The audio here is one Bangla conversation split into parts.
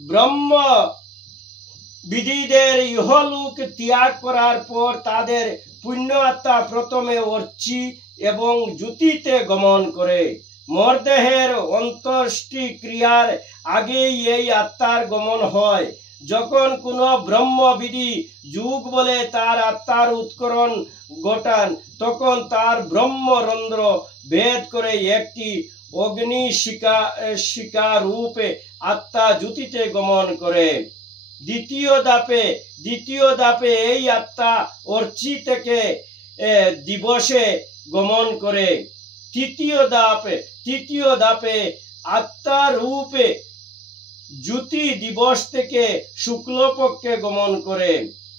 ব্রহ্ম বিধিদের ইহলোক ত্যাগ করার পর তাদের পুণ্য আত্মা প্রথমে অর্চি এবং জ্যোতিতে গমন করে। মরদেহের অন্ত্যেষ্টি ক্রিয়ার আগেই এই আত্মার গমন হয়। যখন কোনো ব্রহ্মবিধি যুগ বলে তার আত্মার উৎকরণ ঘটান, তখন তার ব্রহ্মরন্ধ্র ভেদ করে একটি অগ্নিশিখা রূপে আত্মা জ্যোতিতে গমন করে। দ্বিতীয় ধাপে এই আত্মা অর্চি থেকে দিবসে গমন করে। তৃতীয় ধাপে আত্মা রূপে জ্যোতি দিবস থেকে শুক্লপক্ষে গমন করে।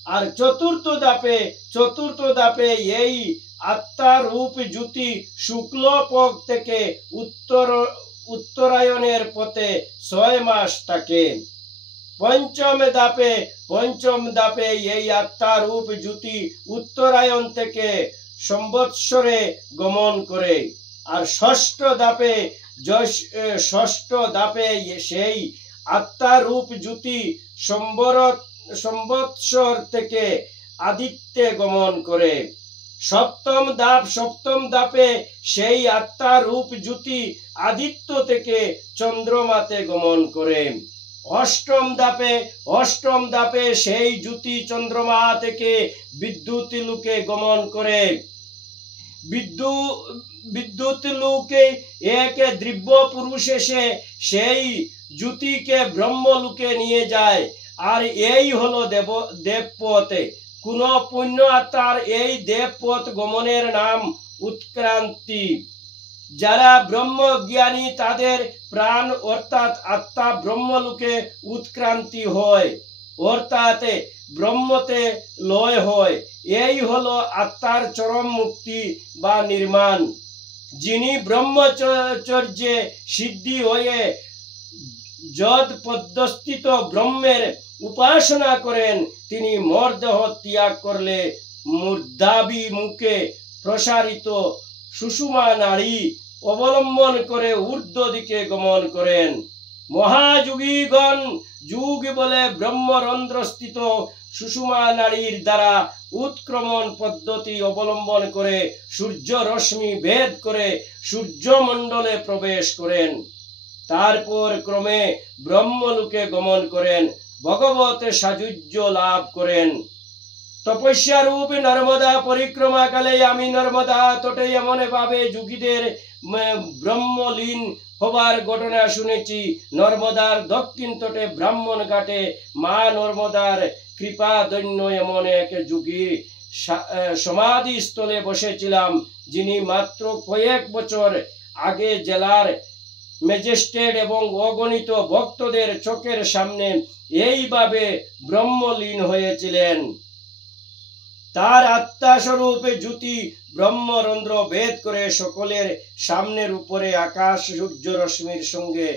আর চতুর্থ ধাপে এই আত্মা রূপ জ্যোতি শুক্লপক্ষ থেকে উত্তরায়ণের পথে 6 মাস থাকে। পঞ্চম ধাপে এই আত্মা রূপ জ্যোতি উত্তরায়ণ থেকে সম্বৎসরে গমন করে। আর ষষ্ঠ ধাপে সেই আত্মা রূপ জ্যোতি সম্বৎসর থেকে আদিত্যে গমন করে। সপ্তম ধাপে সেই আত্মা রূপ জ্যোতি আদিত্য থেকে চন্দ্রমাতে গমন করে। অষ্টম ধাপে সেই জ্যোতি চন্দ্রমা থেকে বিদ্যুৎ লোকে গমন করে। বিদ্যুৎ লোকে এক দিব্য পুরুষ এসে সেই জ্যোতিকে ব্রহ্মলোকে নিয়ে যায়। আর এই হলো দেবপথ। কোন পুণ্য আত্মার এই দেবপথ গমনের নাম উৎক্রান্তি। যারা ব্রহ্মজ্ঞানী তাদের প্রাণ অর্থাৎ আত্মা ব্রহ্মলোকে উৎক্রান্তি হয়, অর্থাৎ ব্রহ্মতে লয় হয়। এই হলো আত্মার চরম মুক্তি বা নির্মাণ। যিনি ব্রহ্মচর্যে সিদ্ধি হয়ে যদ পদ্মস্থিত ব্রহ্মের উপাসনা করেন, তিনি মরদেহ ত্যাগ করলে মূর্ধাভিমুখে প্রসারিত সুষুম্না নাড়ি অবলম্বন করে ঊর্ধ্ব দিকে গমন করেন। মহাযোগীগণ যুগ বলে ব্রহ্মরন্ধ্রস্থিত সুষুম্না নাড়ির দ্বারা উৎক্রমণ পদ্ধতি অবলম্বন করে সূর্য রশ্মি ভেদ করে সূর্যমণ্ডলে প্রবেশ করেন। তারপর ক্রমে ব্রহ্মলোকে গমন করেন, ভগবত সাযুজ্য লাভ করেন। তপস্যা রূপ নর্মদা পরিক্রমাকালে আমি নর্মদা তটে এমন ভাবে যোগীদের ব্রহ্মলীন হবার ঘটনা শুনেছি। নর্মদার দক্ষিণ তটে ব্রাহ্মণ ঘাটে মা নর্মদার কৃপাদন্য এমন এক যোগীর সমাধি স্থলে বসেছিলাম, যিনি মাত্র কয়েক বছর আগে জেলার ম্যাজিস্ট্রেট এবং অগণিত ভক্তদের চোখের সামনে এইভাবে ব্রহ্মলীন হয়েছিলেন। তার আত্মাস্বরূপ জ্যোতি ব্রহ্মরন্ধ্র ভেদ করে সকলের সামনের উপরে আকাশ সূর্য রশ্মির সঙ্গে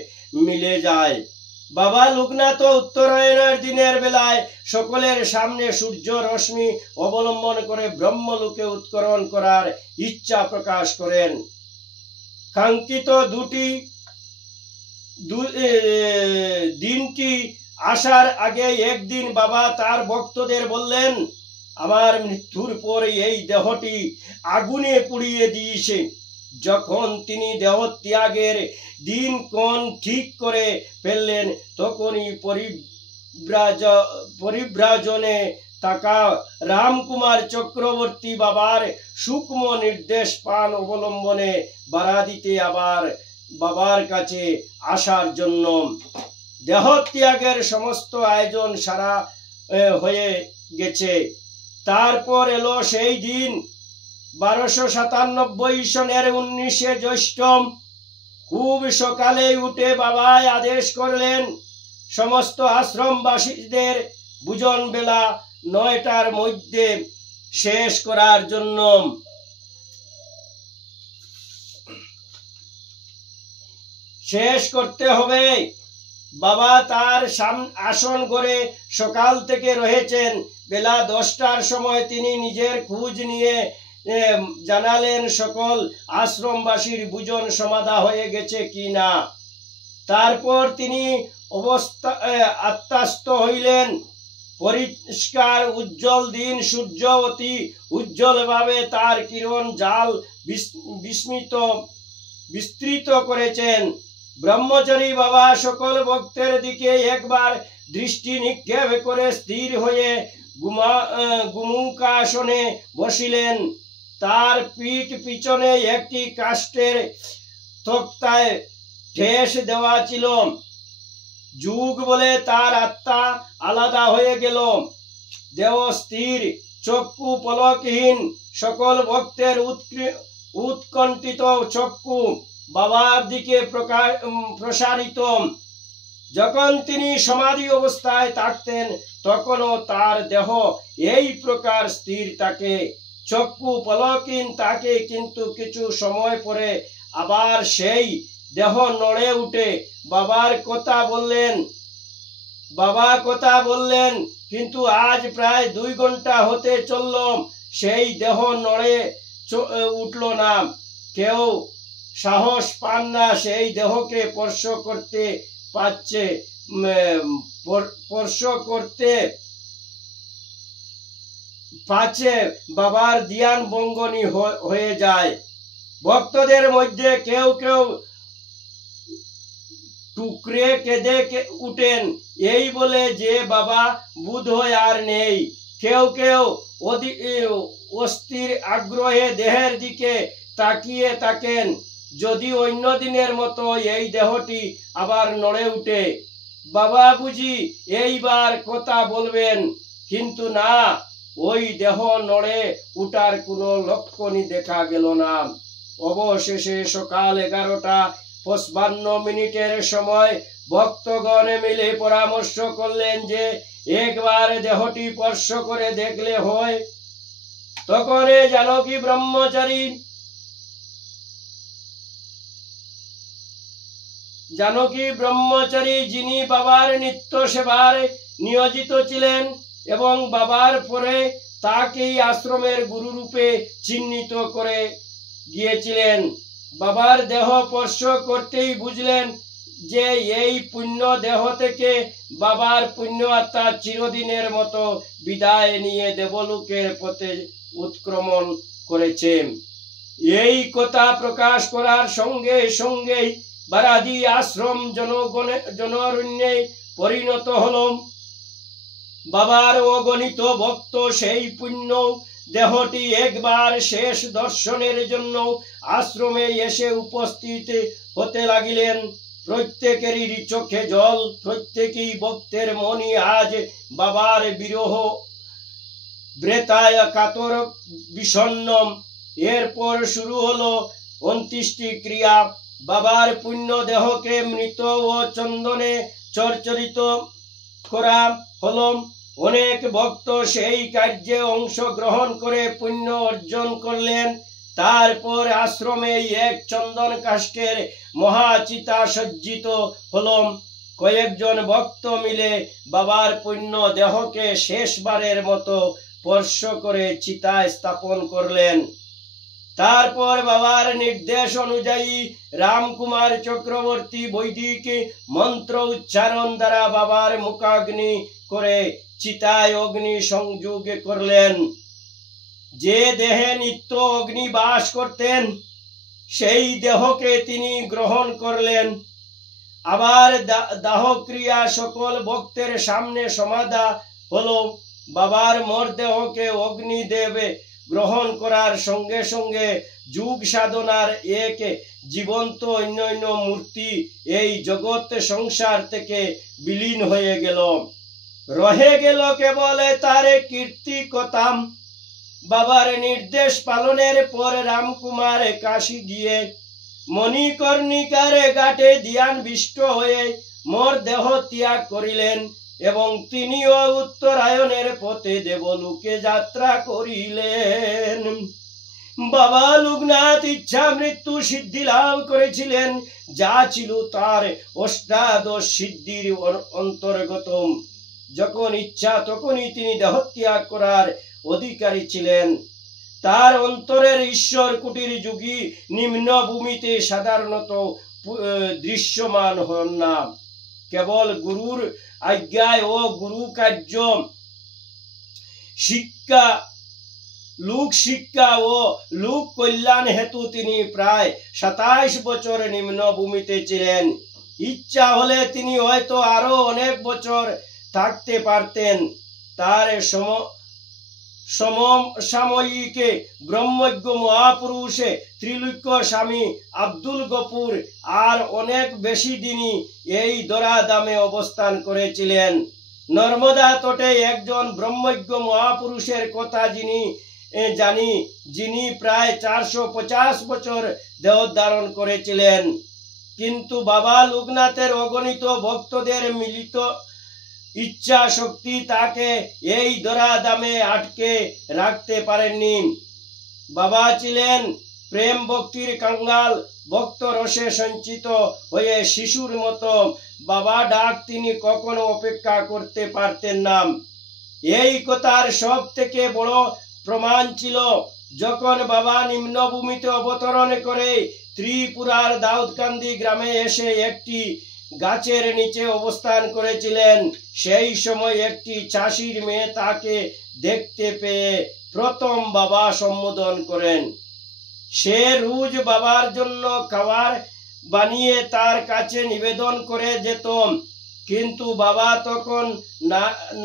মিলে যায়। বাবা লোকনাথ উত্তরায়ণের দিনের বেলায় সকলের সামনে সূর্য রশ্মি অবলম্বন করে ব্রহ্মলোকে উৎকরণ করার ইচ্ছা প্রকাশ করেন। কাঙ্ক্ষিত দিনটি আসার আগে একদিন বাবা তার ভক্তদের বললেন, আমার মৃত্যুর পর এই দেহটি আগুনে পুড়িয়ে দিয়েছে। যখন তিনি দেহ ত্যাগের দিন কোন ঠিক করে ফেললেন, তখনই পরিব্রাজনে থাকা রামকুমার চক্রবর্তী বাবার সূক্ষ্ম নির্দেশ পান অবলম্বনে বারাদিতে আবার বাবার কাছে আসার জন্য। দেহ ত্যাগের সমস্ত আয়োজন সারা হয়ে গেছে। তারপর এলো সেই দিন 1297 সনের 19 জ্যৈষ্ঠ। খুব সকালে উঠে বাবাই আদেশ করলেন সমস্ত আশ্রমবাসীদের ভোজন বেলা 9টার মধ্যে শেষ করার জন্য। শেষ করতে হবে। বাবা তার আসন ঘরে সকাল থেকে রয়েছেন। বেলা 10টার সময় তিনি নিজের খোঁজ নিয়ে জানালেন সকল আশ্রমবাসীর ভোজন সমাধা হয়ে গেছে কি না। তারপর তিনি অবস্থা আত্মাস্ত হইলেন। পরিষ্কার উজ্জ্বল দিন, সূর্য অতি উজ্জ্বল ভাবে তার কিরণ জাল বিস্তৃত করেছেন। ব্রহ্মচারী বাবা সকল ভক্তের দিকে একবার দৃষ্টি নিক্ষেপ করে স্থির হয়ে গুমুকাসনে বসিলেন। তার পিঠ পিছনে একটি কাষ্ঠের তক্তায় ঠেস দেওয়া ছিল। যুগ বলে তার আত্মা আলাদা হয়ে গেল। দেহ স্থির, চক্ষু পলকহীন। সকল ভক্তের উৎকণ্ঠিত চক্ষু বাবার দিকে প্রসারিত। যখন তিনি সমাধি অবস্থায় থাকতেন তখনও তার দেহ এই প্রকার স্থির থাকে, চক্ষু পলকহীন থাকে, কিন্তু কিছু সময় পরে আবার সেই দেহ নড়ে উঠে। বাবা কথা বললেন, কিন্তু আজ প্রায় 2 ঘন্টা হতে চলল, সেই দেহ নড়ে উঠল না। কেউ সাহস পান না সেই দেহকে স্পর্শ করতে পাচ্ছে। বাবার ধ্যান ভঙ্গনি হয়ে যায়। ভক্তদের মধ্যে কেউ কেউ টুকরে কেঁদে উঠেন, এই বলে যে বাবা বোধহয় আর নেই। কেউ কেউ অস্থির আগ্রহে দেহের দিকে তাকিয়ে থাকেন, যদি অন্য দিনের মতো এই দেহটি আবার নড়ে উঠে, বাবা বুঝি এইবার কথা বলবেন। কিন্তু না, ওই দেহ নড়ে উঠার কোনো লক্ষণই দেখা গেল না। অবশেষে সকাল 11:55 সময় ভক্তগণ মিলে পরামর্শ করলেন যে একবার দেহটি স্পর্শ করে দেখলে হয়। তখন জানকী ব্রহ্মচারী, যিনি বাবার নিত্য সেবার নিয়োজিত ছিলেন এবং বাবার পরে তাকেই আশ্রমের গুরুরূপে চিহ্নিত করে গিয়েছিলেন, বাবার দেহ স্পর্শ করতেই বুঝলেন যে এই পুণ্য দেহ থেকে বাবার পুণ্য আত্মা চিরদিনের মতো বিদায় নিয়ে দেবলোকের পথে উৎক্রমণ করেছে। এই কথা প্রকাশ করার সঙ্গে সঙ্গেই বারাদি আশ্রম জনরণ্যে পরিণত হল। বাবার অগণিত ভক্ত সেই পুণ্য দেহটি একবার শেষ দর্শনের জন্য আশ্রমে এসে উপস্থিত হতে লাগিলেন। প্রত্যেকেরই চোখে জল, প্রত্যেকেই ভক্তের মনি আজ বাবার বিরহ ব্রেতায় কাতর বিষণ্ণ। এরপর শুরু হলো অন্ত্যেষ্টি ক্রিয়া। বাবার পুণ্য দেহকে মৃত ও চন্দনে চর্চরিত করা হলো। অনেক ভক্ত সেই কার্যে অংশগ্রহণ করে পুণ্য অর্জন করলেন। তারপর আশ্রমে এক চন্দন কাষ্ঠের মহাচিতা সজ্জিত হলো। কয়েকজন ভক্ত মিলে বাবার পুণ্য দেহকে শেষবারের মতো স্পর্শ করে চিতায় স্থাপন করলেন। তারপর বাবার নির্দেশ অনুযায়ী রামকুমার চক্রবর্তী বৈদিক মন্ত্র উচ্চারণ দ্বারা বাবার মুখাগ্নি করে চিতায় অগ্নি সংযোগ করলেন। যে দেহে নিত্য অগ্নি বাস করতেন সেই দেহকে তিনি গ্রহণ করলেন। আবার দাহক্রিয়া সকল ভক্তের সামনে সমাধা হলো। বাবার মরদেহকে অগ্নিদেবে গ্রহণ করার সঙ্গে সঙ্গে যুগ সাধনার এক জীবন্ত অন্যান্য মূর্তি এই জগৎ সংসার থেকে বিলীন হয়ে গেল। রহে গেল কেবল তার কীর্তি কথা। বাবার নির্দেশ পালনের পর রামকুমার কাশী গিয়ে মণিকর্ণিকার ঘাটে ধ্যানবিষ্ট হয়ে মোর দেহ ত্যাগ করিলেন এবং তিনিও উত্তরায়ণের পথে দেবলোকে যাত্রা করিলেন। বাবা লোকনাথ ইচ্ছা মৃত্যু সিদ্ধি লাভ করেছিলেন, যা ছিল তার অষ্টাদশ সিদ্ধির অন্তর্গত। যখন ইচ্ছা তখনই তিনি দেহত্যাগ করার অধিকারী ছিলেন। তার অন্তরের ঈশ্বর কুটির যোগী নিম্ন ভূমিতে সাধারণত দৃশ্যমান হন না। কেবল গুরুর আজ্ঞায় ও গুরু কার্য শিক্ষা লোক শিক্ষা ও লোক কল্যাণ হেতু তিনি প্রায় 27 বছর নিম্নভূমিতে ছিলেন। ইচ্ছা হলে তিনি হয়তো আরো অনেক বছর থাকতে পারতেন। তার সমসাময়িকে ব্রহ্মজ্ঞ মহাপুরুষে ত্রিলোক্য স্বামী আব্দুল গফুর আর অনেক বেশি দিনই এই ধরাধামে অবস্থান করেছিলেন। নর্মদা তটে একজন ব্রহ্মজ্ঞ মহাপুরুষের কথা জানি, যিনি প্রায় 450 বছর দেহ ধারণ করেছিলেন, কিন্তু বাবা লোকনাথের অগণিত ভক্তদের মিলিত ইচ্ছা শক্তি তাকে এই ধরাধামে আটকে রাখতে পারেননি। বাবা ছিলেন প্রেম ভক্তির কাঙ্গাল, ভক্ত রসে সঞ্চিত হয়ে শিশুর মতো। বাবা ডাক তিনি কখনো অপেক্ষা করতে পারতেন না। এই কথার সব থেকে বড় প্রমাণ ছিল যখন বাবা নিম্নভূমিতে অবতরণ করে ত্রিপুরার দাউদকান্দি গ্রামে এসে একটি গাছের নিচে অবস্থান করেছিলেন। সেই সময় একটি চাষির মেয়ে তাকে দেখতে পেয়ে প্রথম বাবা সম্বোধন করেন। সে রোজ বাবার জন্য খাবার বানিয়ে তার কাছে নিবেদন করে যেত, কিন্তু বাবা তখন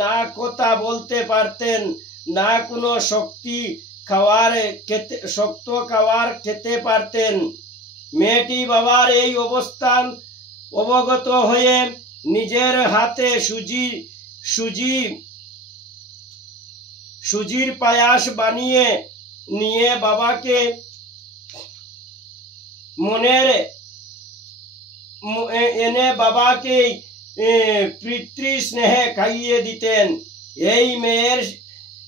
না কথা বলতে পারতেন, না কোনো শক্ত খাবার খেতে পারতেন। মেয়েটি বাবার এই অবস্থান অবগত হয়ে নিজের হাতে সুজির পায়াস বানিয়ে নিয়ে বাবাকে বাবাকে পিতৃ স্নেহে খাইয়ে দিতেন। এই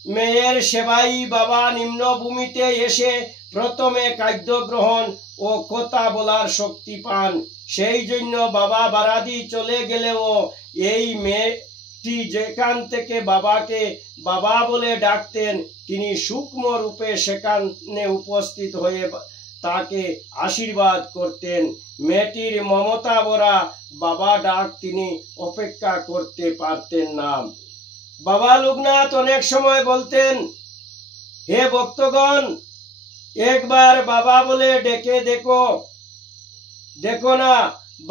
মেয়ের সেবাই বাবা নিম্নভূমিতে এসে প্রথমে খাদ্য গ্রহণ ও কথা বলার শক্তি পান। সেই জন্য বাবা বারাদি চলে গেলেও এই মেয়েটি যেখান থেকে বাবাকে বাবা বলে ডাকতেন, তিনি সূক্ষ্ম রূপে সেখানে উপস্থিত হয়ে তাকে আশীর্বাদ করতেন। মেয়েটির মমতা ভরা বাবা ডাক তিনি অপেক্ষা করতে পারতেন না। বাবা লোকনাথ অনেক সময় বলতেন, হে ভক্তগণ, একবার বাবা বলে ডেকে দেখো না।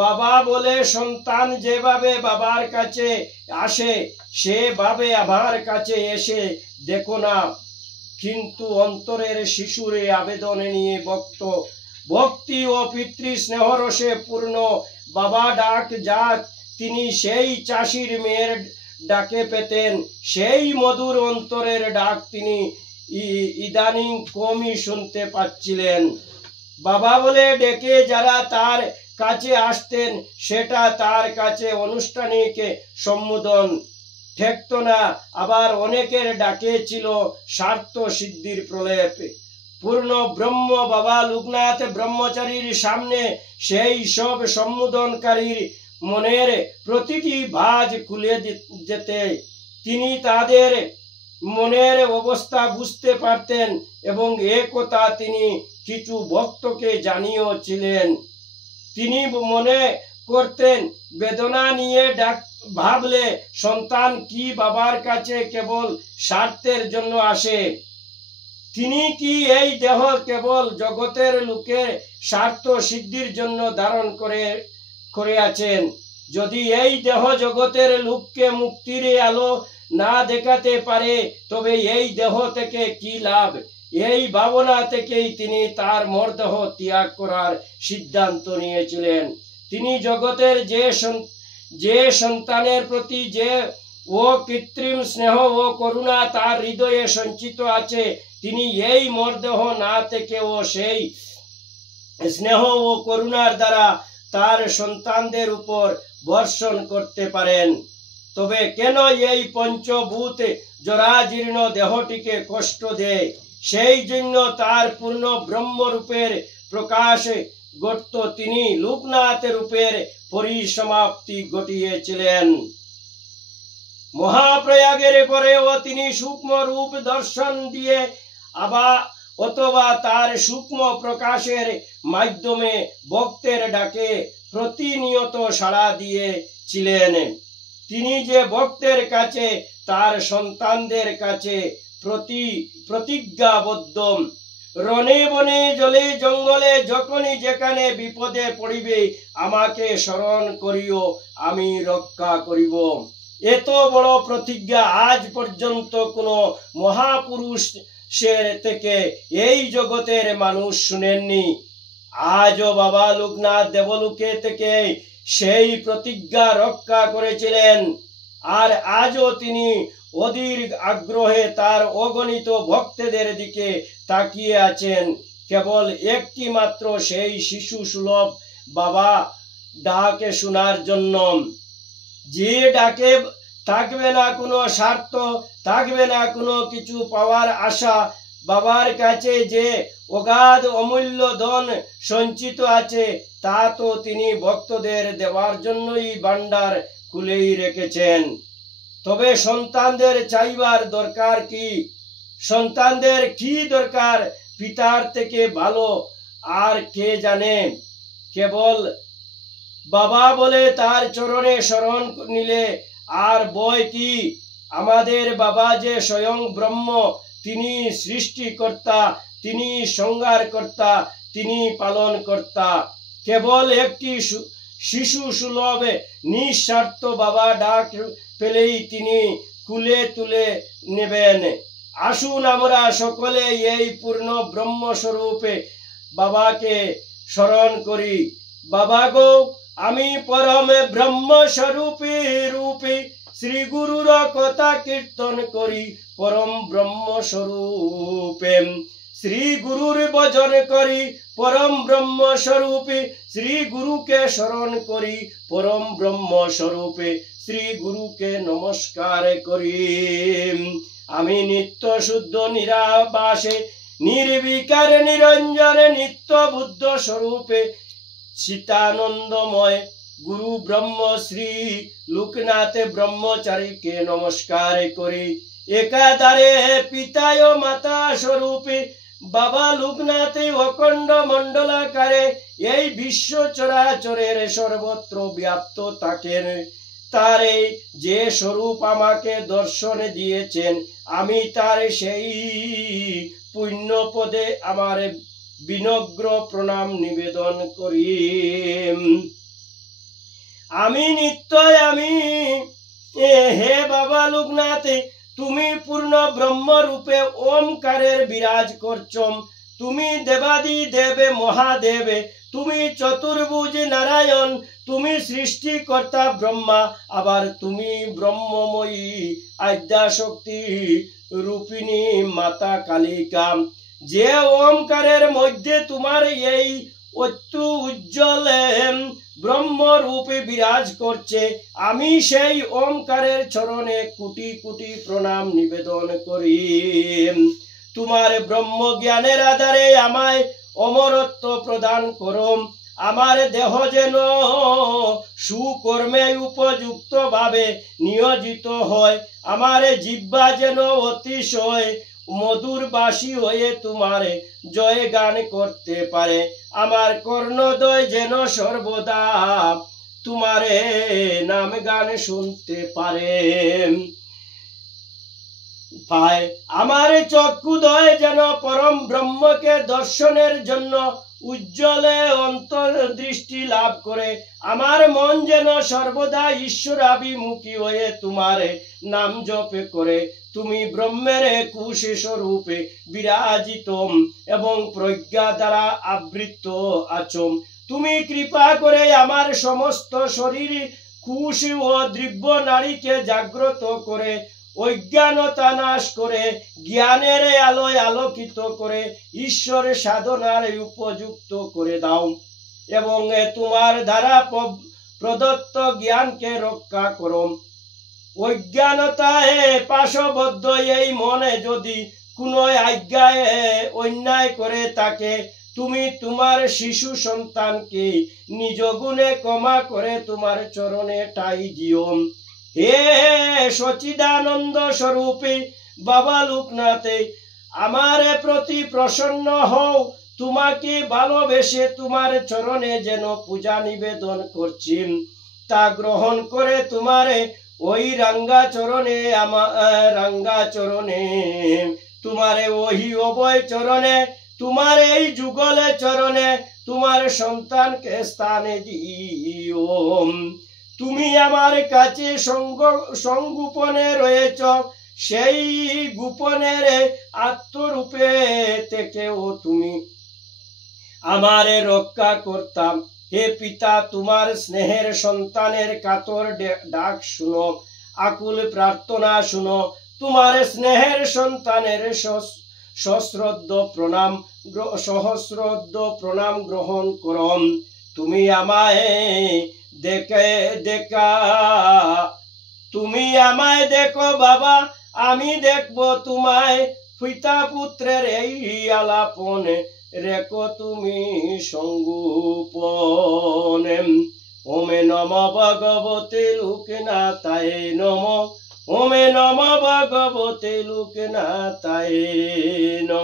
বাবা বলে সন্তান যেভাবে বাবার কাছে আসে সেভাবে আমার কাছে এসে দেখো না। কিন্তু অন্তরের শিশুর আবেদন নিয়ে ভক্তি ও পিতৃ স্নেহরসে পূর্ণ বাবা ডাক যা তিনি সেই চাষির মেয়ের ডাকে পেতেন, সেই মধুর অন্তরের ডাক তিনি ইদানিং কমই শুনতে পাচ্ছিলেন। বাবা বলে ডেকে যারা তার কাছে আসতেন সেটা তার কাছে আনুষ্ঠানিক সম্বোধন ঠেকত না। আবার অনেকের ডাকে ছিল স্বার্থ সিদ্ধির প্রলেপ। পূর্ণ ব্রহ্ম বাবা লোকনাথ ব্রহ্মচারীর সামনে সেই সব সম্বোধনকারীর মনের প্রতিটি ভাঁজ খুলে যেতে তিনি তাদের মনের অবস্থা বুঝতে পারতেন এবং এ কথা তিনি কিছু ভক্তকে জানিয়েছিলেন। তিনি মনে করতেন, বেদনা নিয়ে ভাবলে সন্তান কি বাবার কাছে কেবল স্বার্থের জন্য আসে? তিনি কি এই দেহ কেবল জগতের লোকের স্বার্থ সিদ্ধির জন্য ধারণ করে আছেন? যদি এই দেহ জগতের লোককে মুক্তির আলো না দেখাতে পারে তবে এই দেহ থেকে কি লাভ? এই ভাবনা থেকেই তিনি তার মরদেহ ত্যাগ করার সিদ্ধান্ত নিয়েছিলেন। তিনি জগতের যে সন্তানের প্রতি যে কৃত্রিম স্নেহ ও করুণা তার হৃদয়ে সঞ্চিত আছে, তিনি এই মরদেহ না থেকেও সেই স্নেহ ও করুণার দ্বারা তার সন্তানদের উপর বর্ষণ করতে পারেন। তবে কেন এই পঞ্চভূত জরাজীর্ণ দেহটিকে কষ্ট দেয়? সেই জন্য তার পূর্ণ ব্রহ্মরূপের প্রকাশ ঘটত তিনি লোকনাথ রূপের পরিসমাপ্তি ঘটিয়েছিলেন। মহাপ্রয়াগের পরেও তিনি সূক্ষ্ম রূপ দর্শন দিয়ে অথবা তার সূক্ষ্ম প্রকাশের মাধ্যমে ভক্তের ডাকে প্রতিনিয়ত সাড়া দিয়েছিলেন। তিনি যে ভক্তের কাছে তার সন্তানদের কাছে প্রতিজ্ঞাবদ্ধ, রণে বনে জলে জঙ্গলে যখনই যেখানে বিপদে পড়িবে আমাকে স্মরণ করিও, আমি রক্ষা করিব। এত বড় প্রতিজ্ঞা আজ পর্যন্ত কোনো মহাপুরুষের থেকে এই জগতের মানুষ শুনেননি। আজও বাবা লোকনাথ দেবলোকে থেকে সেই প্রতিজ্ঞা রক্ষা করেছিলেন, আর আজও তিনি অধীর আগ্রহে তার অগণিত ভক্তদের দিকে তাকিয়ে আছেন, কেবল একটি মাত্র সেই শিশু সুলভ বাবা ডাকে শোনার জন্য। যে ডাকে থাকবে না কোনো স্বার্থ, থাকবে না কোনো কিছু পাওয়ার আশা, বাবার কাছে যে অগাধ অমূল্য ধন সঞ্চিত আছে তা তো তিনি ভক্তদের দেওয়ার জন্যই ভান্ডার খুলেই রেখেছেন। তবে সন্তানদের চাইবার দরকার কি? সন্তানদের কি দরকার পিতার থেকে ভালো আর কে জানে? কেবল বাবা বলে তার চরণে শরণ নিলে আর বয় কি? আমাদের বাবা যে স্বয়ং ব্রহ্ম, তিনি সৃষ্টিকর্তা, তিনি সংহারকর্তা, তিনি পালনকর্তা। কেবল একটি শিশু সুলভ নিঃস্বার্থ বাবা ডাক পেলেই তিনি কুলে তুলে নেবেন। আসুন আমরা সকলে এই পূর্ণ ব্রহ্মস্বরূপে বাবাকে স্মরণ করি। বাবা গো, আমি পরম ব্রহ্মস্বরূপী রূপী শ্রী গুরুর কথা কীর্তন করি পরম ব্রহ্মস্বরূপে। শ্রী গুরুর ভজন করি পরম ব্রহ্মস্বরূপে, শ্রী গুরুকে স্মরণ করি পরম ব্রহ্মস্বরূপে, শ্রী গুরুকে নমস্কার করি। আমি নিত্য শুদ্ধ নিরাবাসে নির্বিকার নিরঞ্জনে নিত্য বুদ্ধ স্বরূপে চিতানন্দময় গুরু ব্রহ্ম শ্রী লোকনাথ ব্রহ্মচারীকে নমস্কার করি। একাধারে পিতায় মাতা স্বরূপে বাবা লোকনাথ অখণ্ড মণ্ডলাকারে এই বিশ্ব চরাচরের সর্বত্র ব্যাপ্ত থাকেন। তারে যে স্বরূপ আমাকে দর্শন দিয়েছেন, আমি তার সেই পুণ্য পদে আমার বিনগ্র প্রণাম নিবেদন করি। আমি নিত্যই আমি, হে বাবা লোকনাথ, তুমি পূর্ণ ব্রহ্ম রূপে ওমকারের বিরাজ করছম। তুমি দেবাদি দেবে মহাদেবে, তুমি চতুর্ভুজ নারায়ণ, তুমি সৃষ্টিকর্তা ব্রহ্মা, আবার তুমি ব্রহ্মময়ী আদ্যাশক্তি রূপিণী মাতা কালিকা। যে ওমকারের মধ্যে তোমার এই অত্যু উজ্জ্বল ব্রহ্মরূপে বিরাজ করছে, আমি সেই ওমকারের চরণে কোটি কোটি প্রণাম নিবেদন করি। তোমার ব্রহ্ম জ্ঞানের আধারে আমায় অমরত্ব প্রদান করো। আমার দেহ যেন সুকর্মে উপযুক্ত ভাবে নিয়োজিত হয়, আমার জিহ্বা যেন অতিশয় মধুরবাসী হয়ে তোমার জয় গান করতে পারে, আমার কর্ণদ্বয় যেন সর্বদা তোমারে নাম গান শুনতে পারে। আমার চক্ষুদ্বয় যেন পরম ব্রহ্মকে দর্শনের জন্য উজ্জ্বলে অন্তর্দৃষ্টি লাভ করে, আমার মন যেন সর্বদা ঈশ্বরাভিমুখী হয়ে তোমার নাম জপ করে। তুমি ব্রহ্মের কুশ স্বরূপে বিরাজিত এবং প্রজ্ঞা দ্বারা আবৃত আছো। তুমি কৃপা করে আমার সমস্ত শরীর কুশ ও দ্রব্য নারীকে জাগ্রত করে অজ্ঞানতা নাশ করে জ্ঞানের আলোয় আলোকিত করে ঈশ্বর সাধনার উপযুক্ত করে দাও এবং তোমার দ্বারা প্রদত্ত জ্ঞানকে রক্ষা করো। অজ্ঞানতায় পাশবদ্ধ এই মনে যদি কোনো আজ্ঞায় অন্যায় করে থাকে, তুমি তোমার শিশু সন্তানকে নিজ গুণে ক্ষমা করে তোমার চরণে ঠাঁই দিও। হে সচিদানন্দ স্বরূপী বাবা লোকনাথে, আমার প্রতি প্রসন্ন হও। তোমাকে ভালোবেসে তোমার চরণে যেন পূজা নিবেদন করছি, তা গ্রহণ করে তোমারে ওই রাঙ্গা চরণে তোমারে ওই অভয় চরণে, তোমার এই যুগলে চরণে তোমার সন্তানকে স্থানে দিও। তুমি আমার কাছে সংগোপনে রয়েছ, সেই গোপনের আত্মরূপে থেকেও তুমি আমারে রক্ষা করতাম। হে পিতা, তোমার স্নেহের সন্তানের কাতর ডাক শুনো, আকুল প্রার্থনা শুনো। তোমার স্নেহের সন্তানের সহস্রোদ্ধ প্রণাম গ্রহণ করম। তুমি আমায় দেখো বাবা, আমি দেখব তোমায়। পিতা পুত্রের এই আলাপন রেখো তুমি সংগোপনে। ওমে নম ভগবতে লোকনাথায় নম। ওমে নম ভগবতে লোকনাথায় নম।